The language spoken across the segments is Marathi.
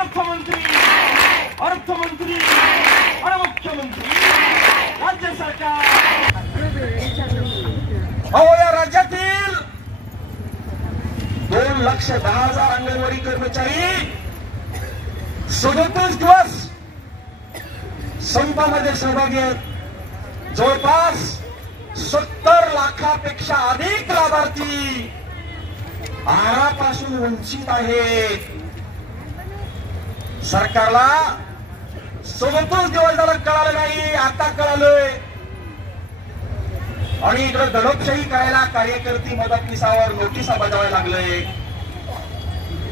अर्थमंत्री आणि मुख्यमंत्री राज्य सरकार या राज्यातील 2,10,000 अंगणवाडी कर्मचारी 37 दिवस संपामध्ये सहभागी आहेत। जवळपास 70 लाखापेक्षा अधिक लाभार्थी आहारापासून वंचित आहेत। सरकारला 37 दिवस झालं कळालं नाही, आता कळालंय आणि इकडे दडपशाही करायला कार्यकर्ती मदतनीसावर नोटिसा बजावायला लागले।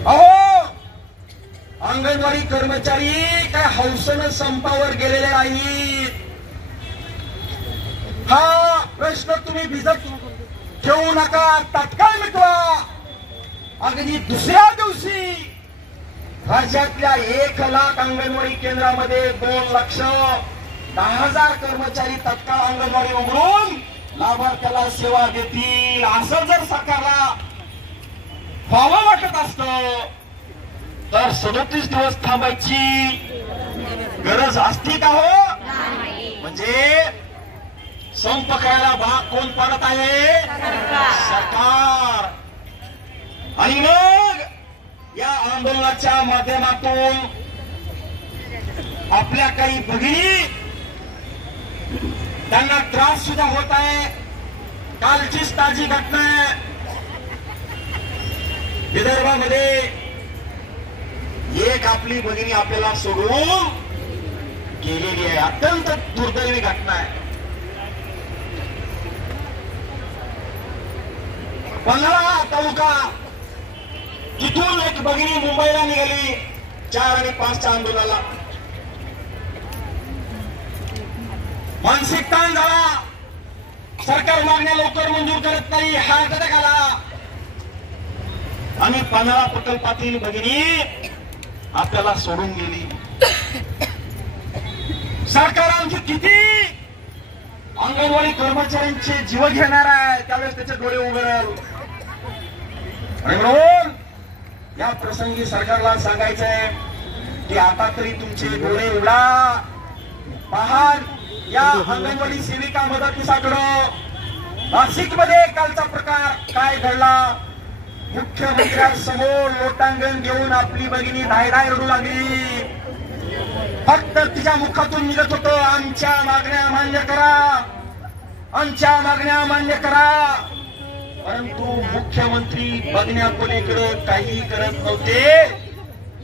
अहो, अंगणवाडी कर्मचारी काय हौसेनं संपावर गेलेले नाहीत। हा प्रश्न तुम्ही भिजत ठेवू नका, तात्काळ मिटवा। अगदी दुसऱ्या दिवशी राज्यातल्या 1 लाख अंगणवाडी केंद्रामध्ये 2,10,000 कर्मचारी तत्काळ अंगणवाडी उघडून लाभार्थ्याला सेवा देतील, असं जर सरकारला व्हावं वाटत असतं तर 37 दिवस थांबायची गरज असती का हो? म्हणजे संप करायला भाग कोण पाडत आहे? सरकार। आणि मग या आंदोलनाच्या माध्यमातून आपल्या काही भगिनी त्यांना त्रास सुद्धा होत आहे। कालचीच ताजी घटना आहे, विदर्भामध्ये एक आपली भगिनी आपल्याला सोडून गेलेली आहे। अत्यंत दुर्दैवी घटना आहे। पन्हाळा तालुका, तिथून एक भगिनी मुंबईला निघाली 4 आणि 5च्या आंदोलनाला। मानसिक ताण झाला, सरकार मागण्या लवकर मंजूर करत नाही, हार्ट अटॅक आला आणि पन्हाळा प्रकल्पातील भगिनी आपल्याला सोडून गेली। सरकार आमची किती अंगणवाडी कर्मचाऱ्यांचे जीव घेणार आहे त्यावेळेस त्याचे डोळे उघडेल। आणि म्हणून या प्रसंगी सरकारला सांगायचंय की आता तरी तुमचे डोळे उघडा, पहा या अंगणवाडी सेविका मदतनीसाकडं नाशिकमध्ये कालचा प्रकार काय घडला। मुख्यमंत्र्यांसमोर लोटांगण घेऊन आपली भगिनी धाय रडू लागली। फक्त तिच्या मुखातून निघत होतं, आमच्या मागण्या मान्य करा, आमच्या मागण्या मान्य करा। परंतु मुख्यमंत्री बघण्यापलीकडे काही करत नव्हते।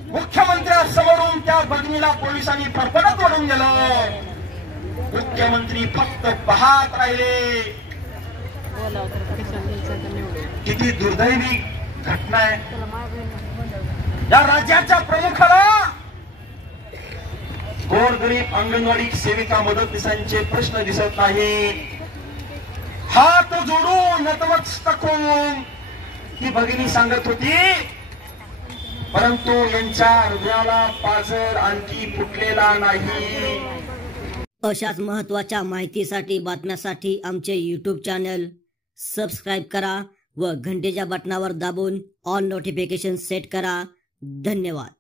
मुख्यमंत्र्यांसमोरून त्या भगिनीला पोलिसांनी फरफटत ओढून गेलं। मुख्यमंत्री फक्त पाहत राहिले। किती दुर्दैवी घटना आहे। या राज्याच्या प्रमुखाला गोरगरीब अंगणवाडी सेविका मदतनीसांचे प्रश्न दिसत नाहीत। हात जोडून नतमस्तक होऊन ही भगिनी सांगत होती, परंतु यांच्या हृदयाला पाझर आणखी फुटलेला नाही। अशाच महत्त्वाच्या माहितीसाठी बातम्यासाठी आमचे YouTube चॅनल सबस्क्राइब करा व घंटेच्या बटनावर दाबून ऑल नोटिफिकेशन सेट करा। धन्यवाद।